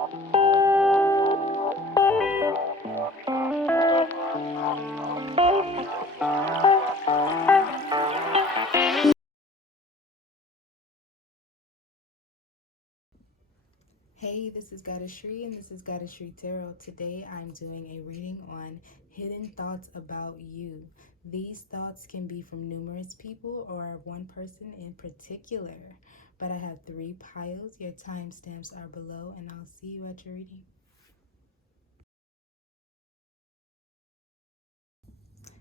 Hey, this is GoddessSri and this is GoddessSriTarot. Today I'm doing a reading on hidden thoughts about you. These thoughts can be from numerous people or one person in particular. But I have 3 piles. Your timestamps are below and I'll see you at your reading.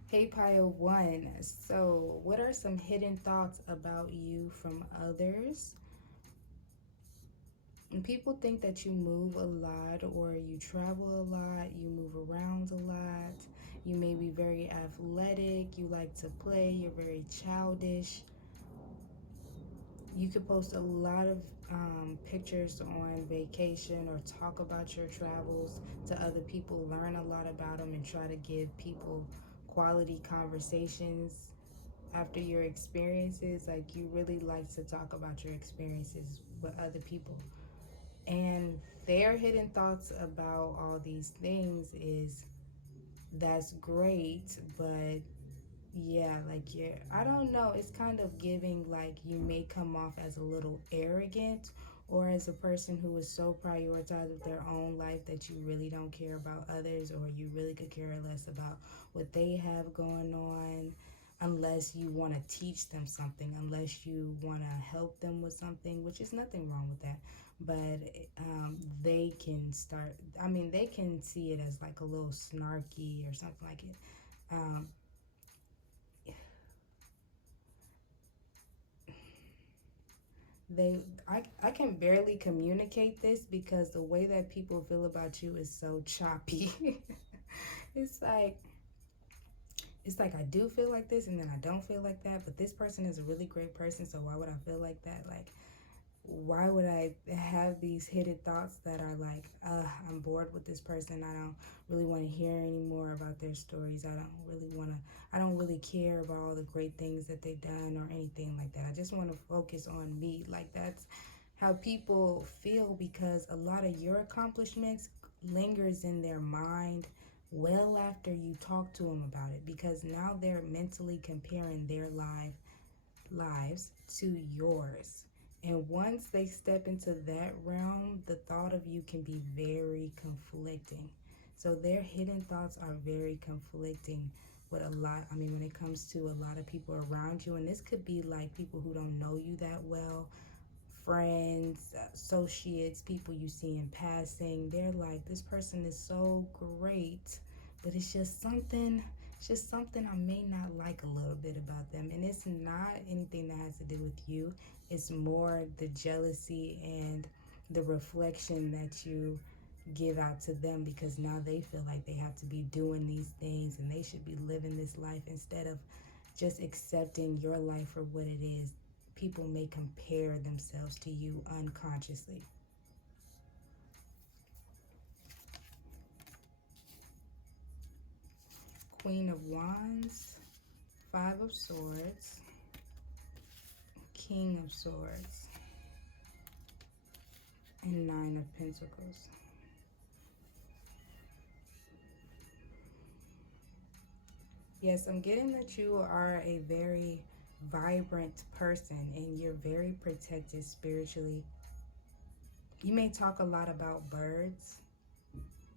Hey, pile 1. So, what are some hidden thoughts about you from others? And people think that you move a lot or you travel a lot, you move around a lot, you may be very athletic, you like to play, you're very childish. You could post a lot of pictures on vacation or talk about your travels to other people, learn a lot about them, and try to give people quality conversations after your experiences. Like, you really like to talk about your experiences with other people. And their hidden thoughts about all these things is that's great, but yeah, like, I don't know, it's kind of giving like you may come off as a little arrogant or as a person who is so prioritized with their own life that you really don't care about others, or you really could care less about what they have going on, unless you want to teach them something, unless you want to help them with something, which is nothing wrong with that. But they can start, I mean, they can see it as like a little snarky or something like it. um, I can barely communicate this because the way that people feel about you is so choppy. it's like it's like I do feel like this and then I don't feel like that, but this person is a really great person, so why would I feel like that? Like, why would I have these hidden thoughts that are like, I'm bored with this person. I don't really want to hear any more about their stories. I don't really care about all the great things that they've done or anything like that. I just want to focus on me. Like, that's how people feel, because a lot of your accomplishments lingers in their mind well after you talk to them about it, because now they're mentally comparing their lives to yours. And once they step into that realm, the thought of you can be very conflicting. So their hidden thoughts are very conflicting with a lot. I mean, when it comes to a lot of people around you, and this could be like people who don't know you that well, friends, associates, people you see in passing. They're like, this person is so great, but it's just something I may not like a little bit about them. And it's not anything that has to do with you. It's more the jealousy and the reflection that you give out to them, because now they feel like they have to be doing these things and they should be living this life instead of just accepting your life for what it is. People may compare themselves to you unconsciously. Queen of Wands, Five of Swords, King of Swords, and Nine of Pentacles. Yes, I'm getting that you are a very vibrant person and you're very protected spiritually. You may talk a lot about birds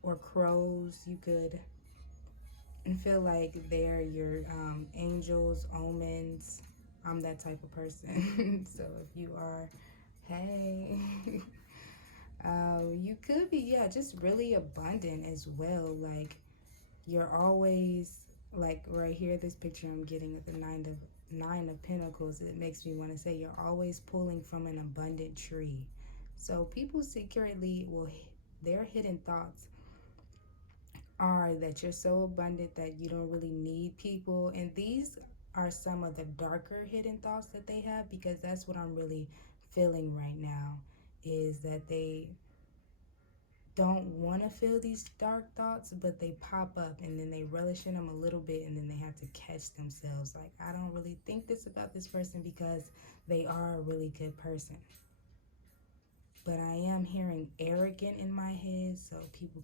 or crows. You could feel like they're your angels, omens. I'm that type of person. So if you are, hey, you could be, yeah, just really abundant as well. Like, you're always, like right here, this picture I'm getting with the nine of Pentacles. It makes me want to say you're always pulling from an abundant tree. So people secretly will, their hidden thoughts are that you're so abundant that you don't really need people. And these are some of the darker hidden thoughts that they have, because that's what I'm really feeling right now, is that they don't want to feel these dark thoughts, but they pop up and then they relish in them a little bit and then they have to catch themselves. Like, I don't really think this about this person because they are a really good person. but I am hearing arrogant in my head, so people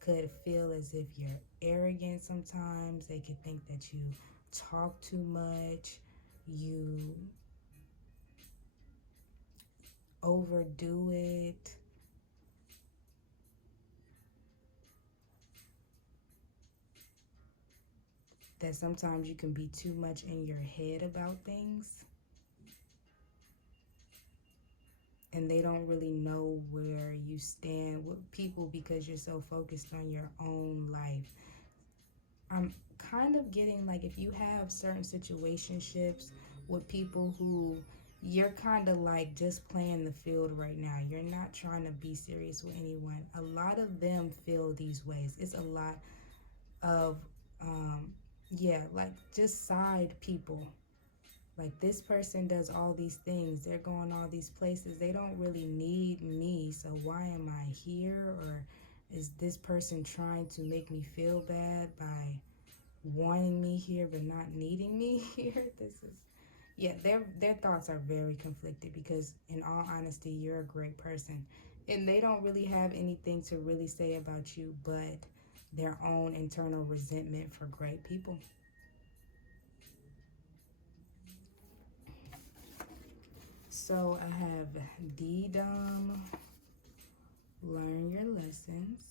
could feel as if you're arrogant sometimes. They could think that you talk too much, you overdo it. That sometimes you can be too much in your head about things, and they don't really know where you stand with people because you're so focused on your own life. I'm kind of getting like, if you have certain situationships with people who you're kind of like just playing the field right now, you're not trying to be serious with anyone. A lot of them feel these ways. It's a lot of yeah, like just side people. Like, this person does all these things, they're going all these places, they don't really need me, so why am I here? Or is this person trying to make me feel bad by wanting me here but not needing me here? This is, yeah, their thoughts are very conflicted, because in all honesty, you're a great person, and they don't really have anything to really say about you but their own internal resentment for great people. So I have D-Dom, learn your lessons,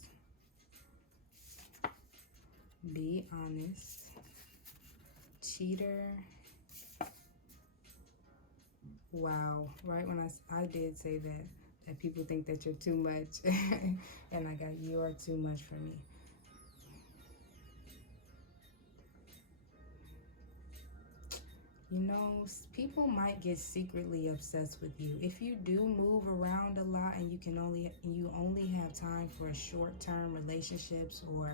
be honest, cheater. Wow, right when I did say that people think that you're too much, and I got you are too much for me. You know, people might get secretly obsessed with you if you do move around a lot, and you only have time for short-term relationships or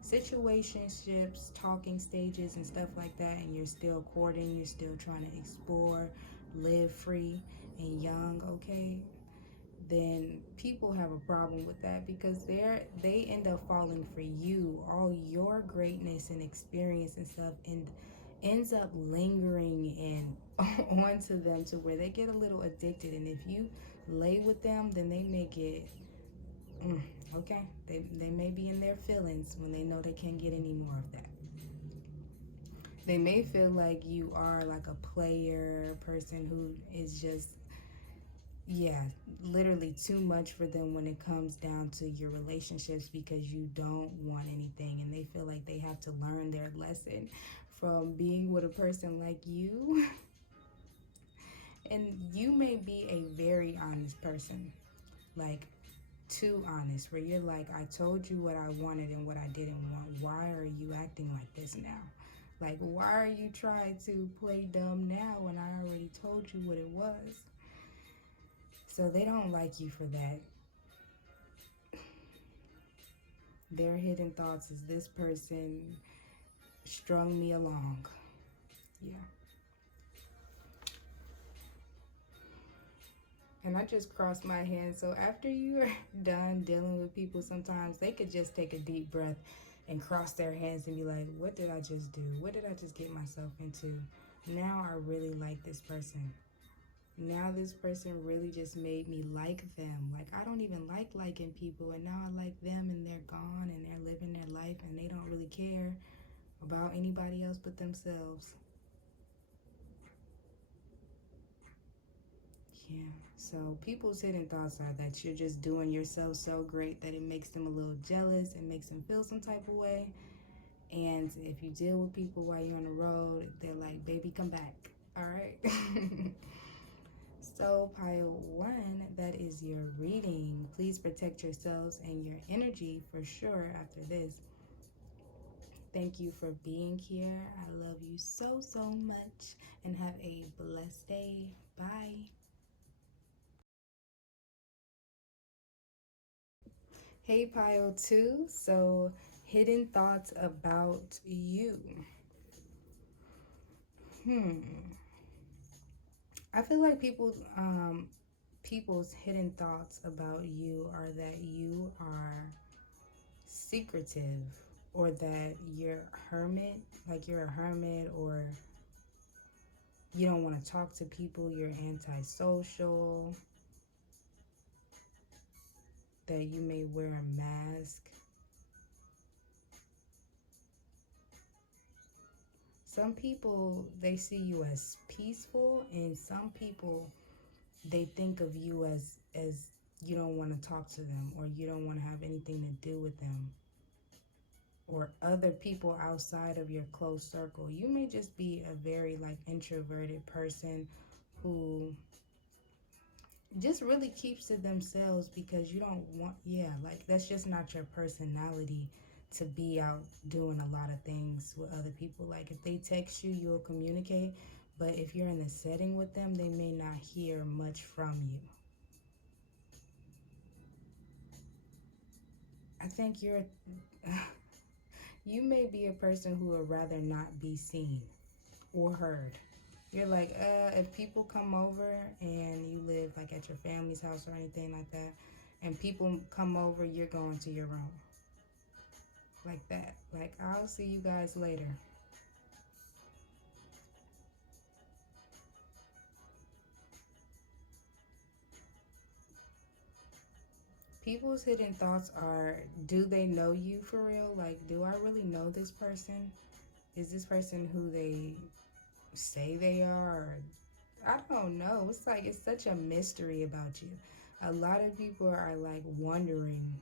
situationships, talking stages and stuff like that, and you're still courting, you're still trying to explore, live free and young, okay? Then people have a problem with that, because they end up falling for you. All your greatness and experience and stuff ends up lingering and onto them, to where they get a little addicted. And if you lay with them, then they may get okay, they may be in their feelings when they know they can't get any more of that. They may feel like you are like a player person who is just, yeah, literally too much for them when it comes down to your relationships, because you don't want anything, and they feel like they have to learn their lesson from being with a person like you. And you may be a very honest person, like too honest, where you're like, I told you what I wanted and what I didn't want. Why are you acting like this now? Like, why are you trying to play dumb now when I already told you what it was? So they don't like you for that. Their hidden thoughts is, this person strung me along. Yeah. And I just crossed my hands. So after you are done dealing with people, sometimes they could just take a deep breath and cross their hands and be like, what did I just do? What did I just get myself into? Now I really like this person. Now this person really just made me like them. Like, I don't even like liking people, and now I like them, and they're gone and they're living their life, and they don't really care about anybody else but themselves. Yeah. So people's hidden thoughts are that you're just doing yourself so great that it makes them a little jealous. It makes them feel some type of way. And if you deal with people while you're on the road, they're like, baby, come back. All right. So pile one, that is your reading. Please protect yourselves and your energy for sure after this. Thank you for being here. I love you so, so much, and have a blessed day. Bye. Hey, pile two. So, hidden thoughts about you. I feel like people's hidden thoughts about you are that you are secretive, or that you're hermit, like you're a hermit, or you don't want to talk to people, you're antisocial. that you may wear a mask. Some people, they see you as peaceful, and some people, they think of you as you don't want to talk to them, or you don't want to have anything to do with them, or other people outside of your close circle. You may just be a very like introverted person who just really keeps to themselves because you don't want, yeah, like that's just not your personality to be out doing a lot of things with other people. Like if they text you, you'll communicate, but if you're in a setting with them, they may not hear much from you. I think you may be a person who would rather not be seen or heard. You're like, if people come over and you live like at your family's house or anything like that, and people come over, you're going to your room. Like that. Like, I'll see you guys later. People's hidden thoughts are, do they know you for real? Like, do I really know this person? Is this person who they say they are? Or, I don't know. It's like, it's such a mystery about you. A lot of people are like wondering,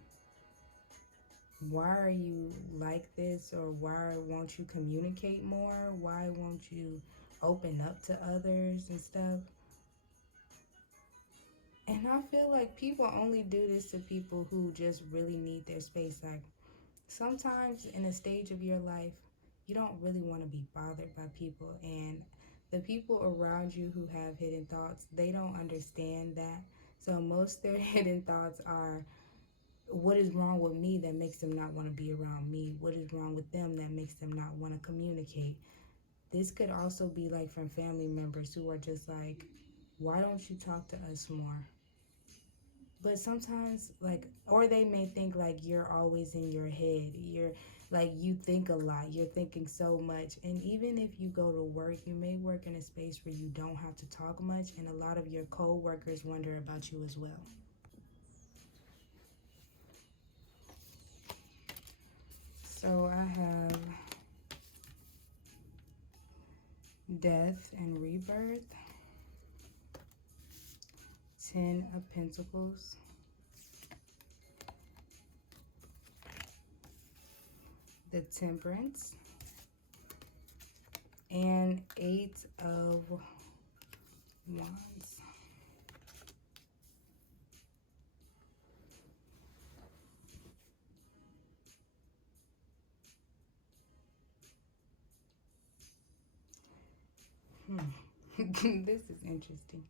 why are you like this? Or why won't you communicate more? Why won't you open up to others and stuff? And I feel like people only do this to people who just really need their space. Like sometimes in a stage of your life, you don't really want to be bothered by people. And the people around you who have hidden thoughts, they don't understand that. So most their hidden thoughts are, what is wrong with me that makes them not want to be around me? What is wrong with them that makes them not want to communicate? This could also be like from family members who are just like, why don't you talk to us more? But sometimes, like, or they may think like you're always in your head. You're like, you think a lot. You're thinking so much. And even if you go to work, you may work in a space where you don't have to talk much. And a lot of your co-workers wonder about you as well. So I have death and rebirth, 10 of Pentacles, the Temperance, and 8 of Wands. This is interesting.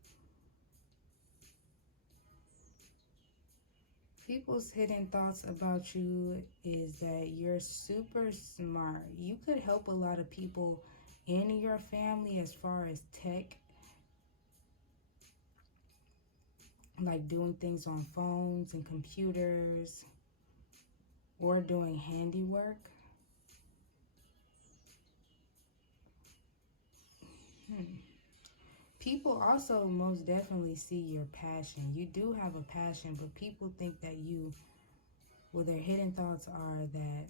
People's hidden thoughts about you is that you're super smart. You could help a lot of people in your family as far as tech, like doing things on phones and computers or doing handiwork. People also most definitely see your passion. You do have a passion, but people think that you, well, their hidden thoughts are that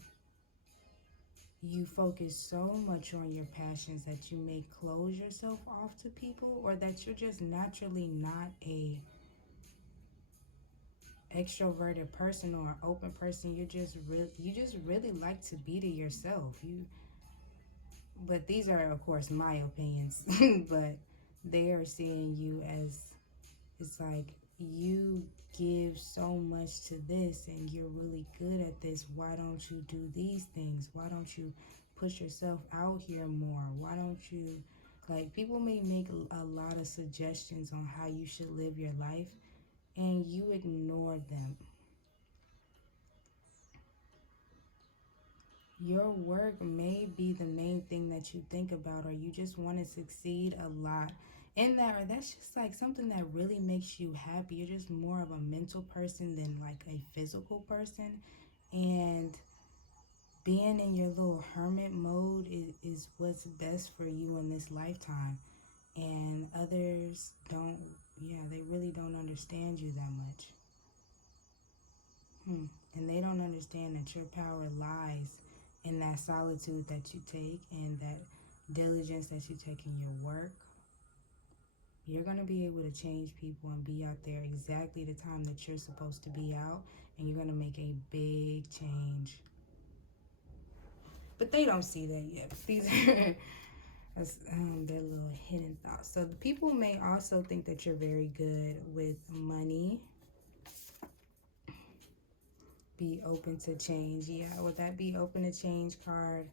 you focus so much on your passions that you may close yourself off to people, or that you're just naturally not a extroverted person or an open person. You just really like to be to yourself. But these are of course my opinions. But they are seeing you as, it's like, you give so much to this and you're really good at this. Why don't you do these things? Why don't you push yourself out here more? Why don't you, like, people may make a lot of suggestions on how you should live your life and you ignore them. Your work may be the main thing that you think about, or you just want to succeed a lot in that, or that's just like something that really makes you happy. You're just more of a mental person than like a physical person. And being in your little hermit mode is what's best for you in this lifetime. And others don't, yeah, they really don't understand you that much. And they don't understand that your power lies in that solitude that you take and that diligence that you take in your work. You're going to be able to change people and be out there exactly the time that you're supposed to be out, and you're going to make a big change. But they don't see that yet. These are their little hidden thoughts. So the people may also think that you're very good with money. Be open to change. Yeah, with that be open to change card,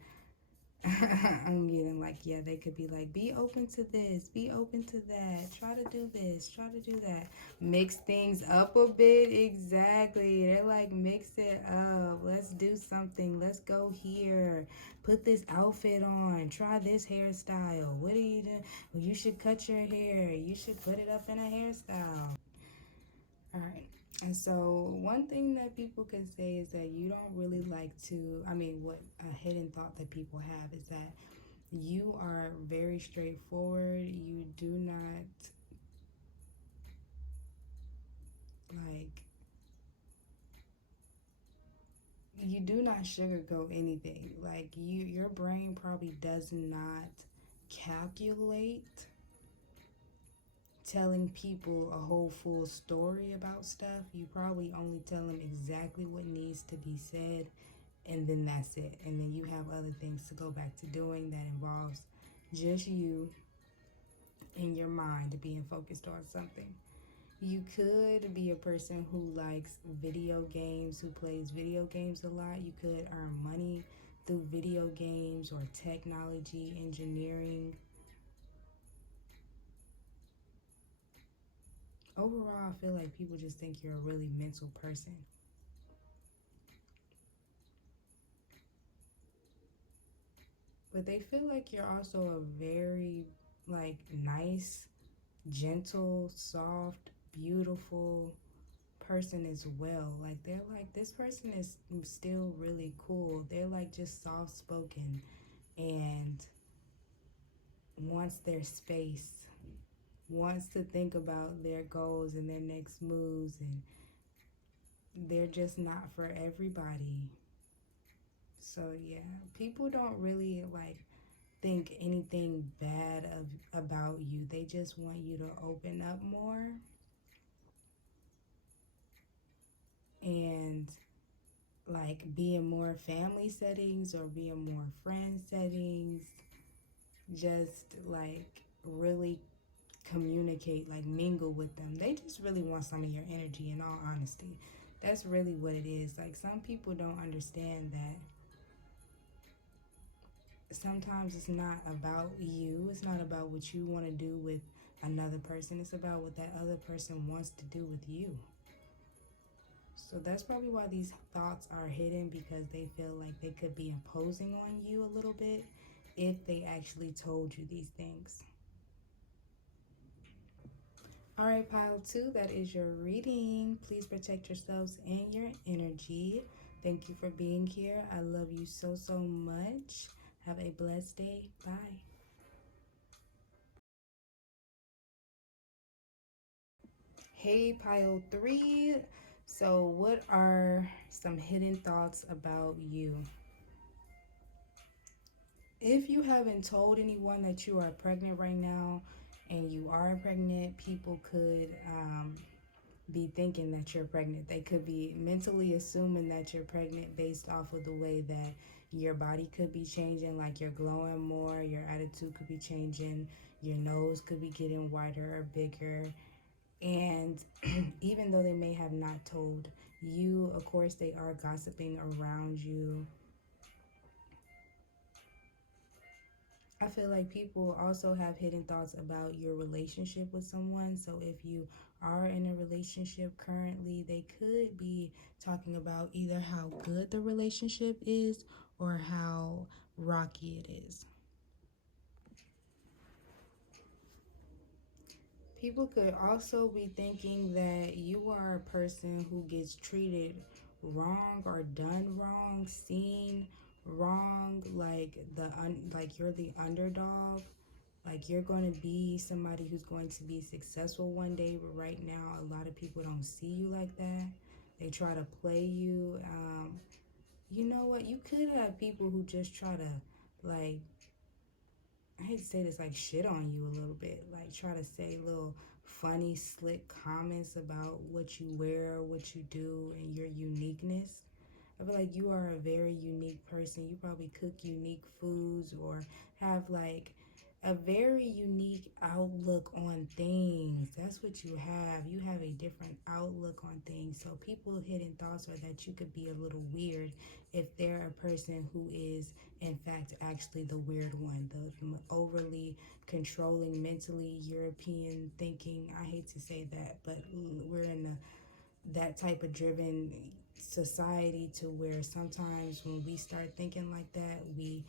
I'm getting like, yeah, they could be like, be open to this, be open to that, try to do this, try to do that. Mix things up a bit. Exactly. They're like, mix it up. Let's do something. Let's go here. Put this outfit on. Try this hairstyle. What are you doing? Well, you should cut your hair. You should put it up in a hairstyle. All right. And so one thing that people can say is that you don't really like to, what a hidden thought that people have is that you are very straightforward. You do not like, you do not sugarcoat anything. Like your brain probably does not calculate telling people a whole full story about stuff. You probably only tell them exactly what needs to be said, and then that's it. And then you have other things to go back to doing that involves just you in your mind being focused on something. You could be a person who likes video games, who plays video games a lot. You could earn money through video games or technology, engineering. Overall, I feel like people just think you're a really mental person. But they feel like you're also a very like nice, gentle, soft, beautiful person as well. Like they're like, this person is still really cool. They're like just soft spoken and wants their space, wants to think about their goals and their next moves, and they're just not for everybody. So yeah, people don't really like think anything bad about you. They just want you to open up more and like be in more family settings or be in more friend settings. Just like really communicate, like mingle with them. They just really want some of your energy, in all honesty. That's really what it is. Like some people don't understand that sometimes it's not about you. It's not about what you want to do with another person. It's about what that other person wants to do with you. So that's probably why these thoughts are hidden, because they feel like they could be imposing on you a little bit if they actually told you these things. All right, pile 2, that is your reading. Please protect yourselves and your energy. Thank you for being here. I love you so, so much. Have a blessed day. Bye. Hey, pile 3. So, what are some hidden thoughts about you? If you haven't told anyone that you are pregnant right now and you are pregnant, people could be thinking that you're pregnant. They could be mentally assuming that you're pregnant based off of the way that your body could be changing, like you're glowing more, your attitude could be changing, your nose could be getting wider or bigger. And even though they may have not told you, of course, they are gossiping around you. I feel like people also have hidden thoughts about your relationship with someone. So if you are in a relationship currently, they could be talking about either how good the relationship is or how rocky it is. People could also be thinking that you are a person who gets treated wrong or done wrong, seen wrong, like like you're the underdog. Like you're going to be somebody who's going to be successful one day, but right now a lot of people don't see you like that. They try to play you. You know what? You could have people who just try to, like, I hate to say this, like, shit on you a little bit. Like, try to say little funny, slick comments about what you wear, what you do, and your uniqueness. I feel like you are a very unique person. You probably cook unique foods or have like a very unique outlook on things. That's what you have. You have a different outlook on things. So people's hidden thoughts are that you could be a little weird if they're a person who is in fact actually the weird one, the overly controlling, mentally European thinking. I hate to say that, but we're in that type of driven society to where sometimes when we start thinking like that, we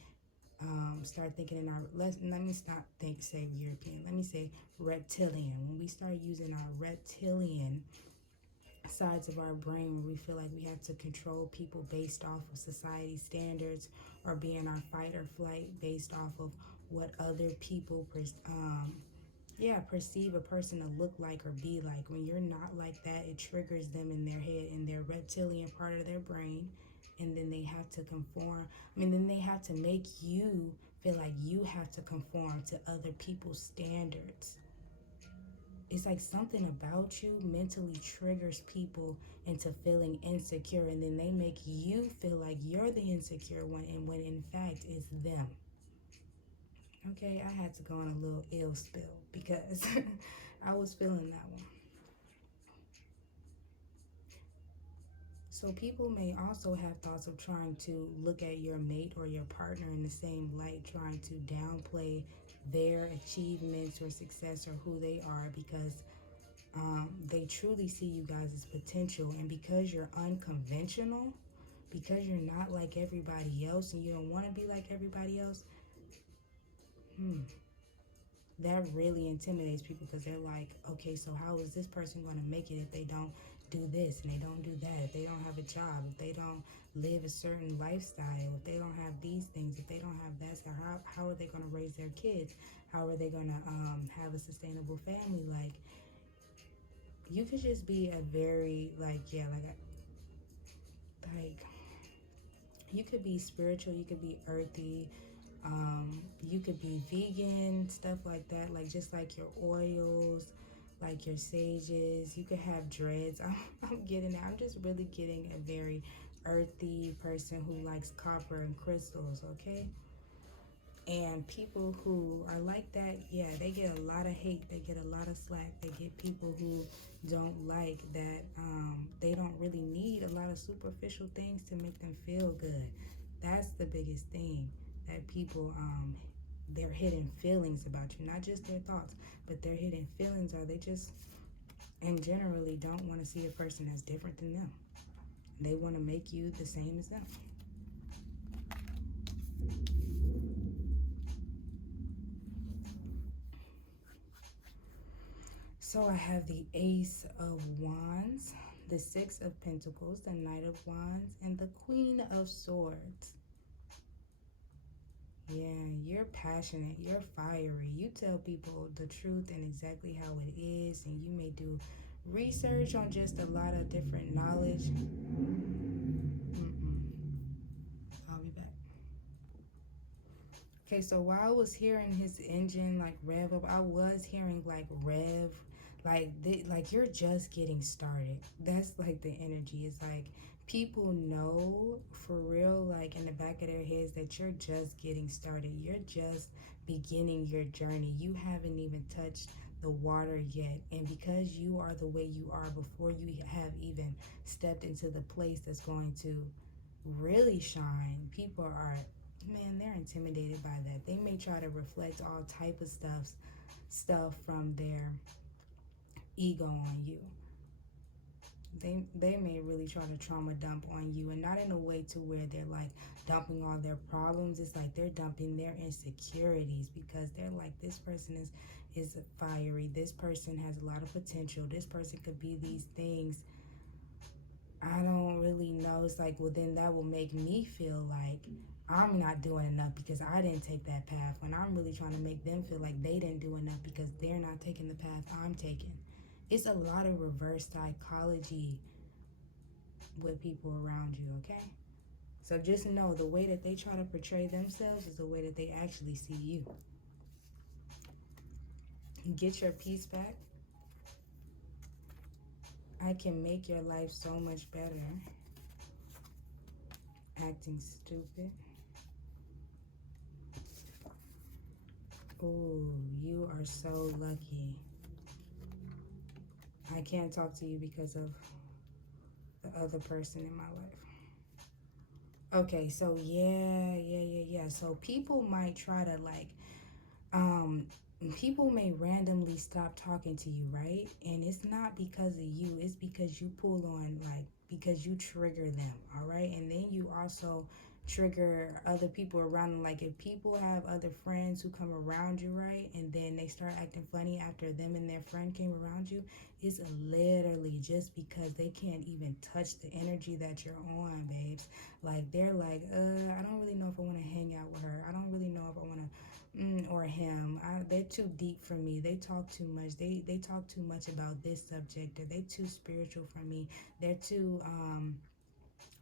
start thinking in our, let me stop say European, let me say reptilian. When we start using our reptilian sides of our brain, where we feel like we have to control people based off of society standards, or be in our fight or flight based off of what other people perceive a person to look like or be like. When you're not like that, it triggers them in their head, in their reptilian part of their brain, and then they have to conform. Then they have to make you feel like you have to conform to other people's standards. It's like something about you mentally triggers people into feeling insecure, and then they make you feel like you're the insecure one, and when in fact it's them. Okay, I had to go on a little ill spill because I was feeling that one. So people may also have thoughts of trying to look at your mate or your partner in the same light, trying to downplay their achievements or success or who they are, because they truly see you guys as potential. And because you're unconventional, because you're not like everybody else and you don't want to be like everybody else, that really intimidates people, because they're like, okay, so how is this person going to make it if they don't do this and they don't do that, if they don't have a job, if they don't live a certain lifestyle, if they don't have these things, if they don't have that, so how are they going to raise their kids? How are they going to have a sustainable family? Like, you could just be a very, you could be spiritual, you could be earthy, you could be vegan, stuff like that, like just like your oils, like your sages. You could have dreads. I'm getting it. I'm just really getting a very earthy person who likes copper and crystals, okay? And people who are like that, yeah, they get a lot of hate. They get a lot of slack. They get people who don't like that. They don't really need a lot of superficial things to make them feel good. That's the biggest thing, that people, their hidden feelings about you, not just their thoughts, but their hidden feelings are they just, and generally don't want to see a person that's different than them. They want to make you the same as them. So I have the Ace of Wands, the Six of Pentacles, the Knight of Wands, and the Queen of Swords. Yeah, you're passionate, you're fiery. You tell people the truth and exactly how it is, and you may do research on just a lot of different knowledge. I'll be back. Okay, so while I was hearing his engine like rev up, I was hearing like rev, like you're just getting started. That's like the energy. It's like people know for real, like in the back of their heads, that you're just getting started. You're just beginning your journey. You haven't even touched the water yet. And because you are the way you are, before you have even stepped into the place that's going to really shine, people are, man, they're intimidated by that. They may try to reflect all type of stuff from their ego on you. They may really try to trauma dump on you, and not in a way to where they're like dumping all their problems. It's like they're dumping their insecurities, because they're like, this person is fiery, this person has a lot of potential, this person could be these things. I don't really know. It's like, well, then that will make me feel like I'm not doing enough because I didn't take that path, when I'm really trying to make them feel like they didn't do enough because they're not taking the path I'm taking. It's a lot of reverse psychology with people around you, okay? So just know the way that they try to portray themselves is the way that they actually see you. Get your peace back. I can make your life so much better. Acting stupid. Ooh, you are so lucky. I can't talk to you because of the other person in my life. Okay, so yeah. So people might try to like, people may randomly stop talking to you, right? And it's not because of you, it's because you pull on, like, because you trigger them, all right? And then you also trigger other people around them. Like if people have other friends who come around you, right? And then they start acting funny after them and their friend came around you, it's literally just because they can't even touch the energy that you're on, babes. Like they're like, I don't really know if I want to hang out with her. I don't really know if I want to or him. They're too deep for me. They talk too much. They talk too much about this subject, or they too spiritual for me. They're too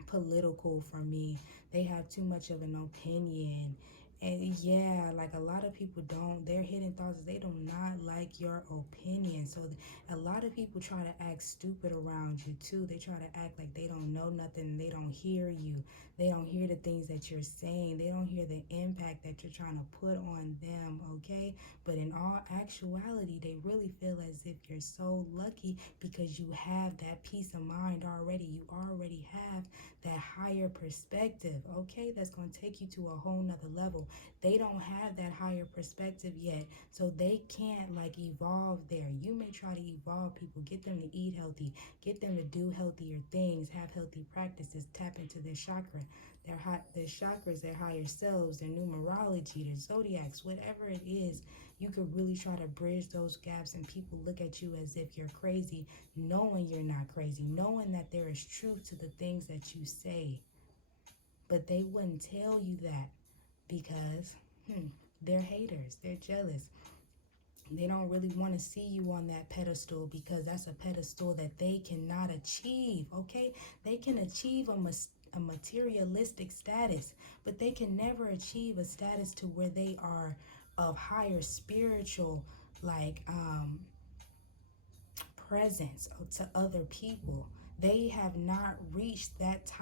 political for me. They have too much of an opinion. And yeah, like a lot of people don't, their hidden thoughts, they do not like your opinion. So a lot of people try to act stupid around you too. They try to act like they don't know nothing. They don't hear you. They don't hear the things that you're saying. They don't hear the impact that you're trying to put on them, okay? But in all actuality, they really feel as if you're so lucky because you have that peace of mind already. You already have that higher perspective, okay? That's going to take you to a whole nother level. They don't have that higher perspective yet, so they can't like evolve there. You may try to evolve people, get them to eat healthy, get them to do healthier things, have healthy practices, tap into their chakra, their chakras, their higher selves, their numerology, their zodiacs, whatever it is. You could really try to bridge those gaps, and people look at you as if you're crazy, knowing you're not crazy, knowing that there is truth to the things that you say. But they wouldn't tell you that because they're haters, they're jealous. They don't really want to see you on that pedestal because that's a pedestal that they cannot achieve, okay? They can achieve a materialistic status, but they can never achieve a status to where they are of higher spiritual, like, presence to other people. They have not reached that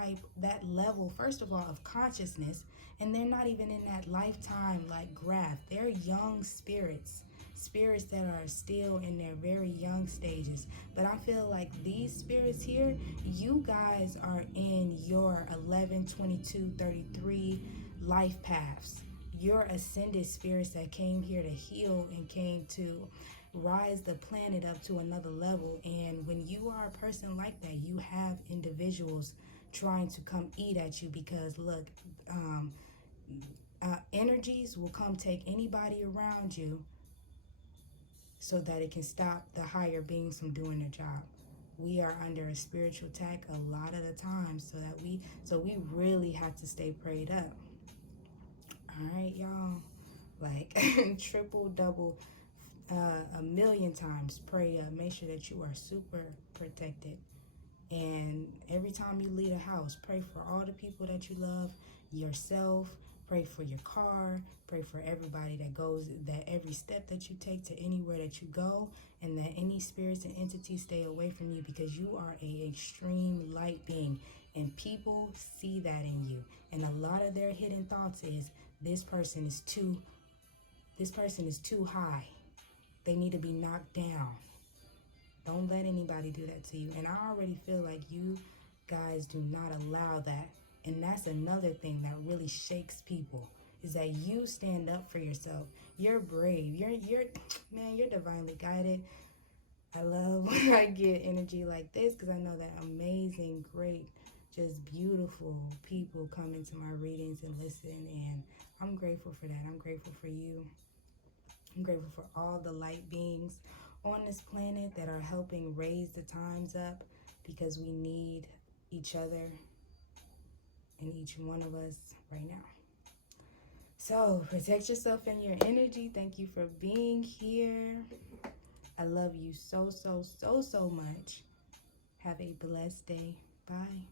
level, first of all, of consciousness, and they're not even in that lifetime like graph. They're young spirits that are still in their very young stages. But I feel like these spirits here, you guys are in your 11, 22, 33 life paths. You're ascended spirits that came here to heal and came to rise the planet up to another level. And when you are a person like that, you have individuals trying to come eat at you because look, energies will come take anybody around you so that it can stop the higher beings from doing their job. We are under a spiritual attack a lot of the time, so we really have to stay prayed up. All right, y'all. Like triple, double, a million times pray up. Make sure that you are super protected. And every time you leave a house, pray for all the people that you love, yourself, pray for your car, pray for everybody that goes, that every step that you take to anywhere that you go, and that any spirits and entities stay away from you because you are an extreme light being and people see that in you. And a lot of their hidden thoughts is this person is too high. They need to be knocked down. Don't let anybody do that to you. And I already feel like you guys do not allow that. And that's another thing that really shakes people, is that you stand up for yourself. You're brave. You're divinely guided. I love when I get energy like this because I know that amazing, great, just beautiful people come into my readings and listen. And I'm grateful for that. I'm grateful for you. I'm grateful for all the light beings on this planet that are helping raise the times up because we need each other and each one of us right now. So protect yourself and your energy. Thank you for being here. I love you so much. Have a blessed day. Bye.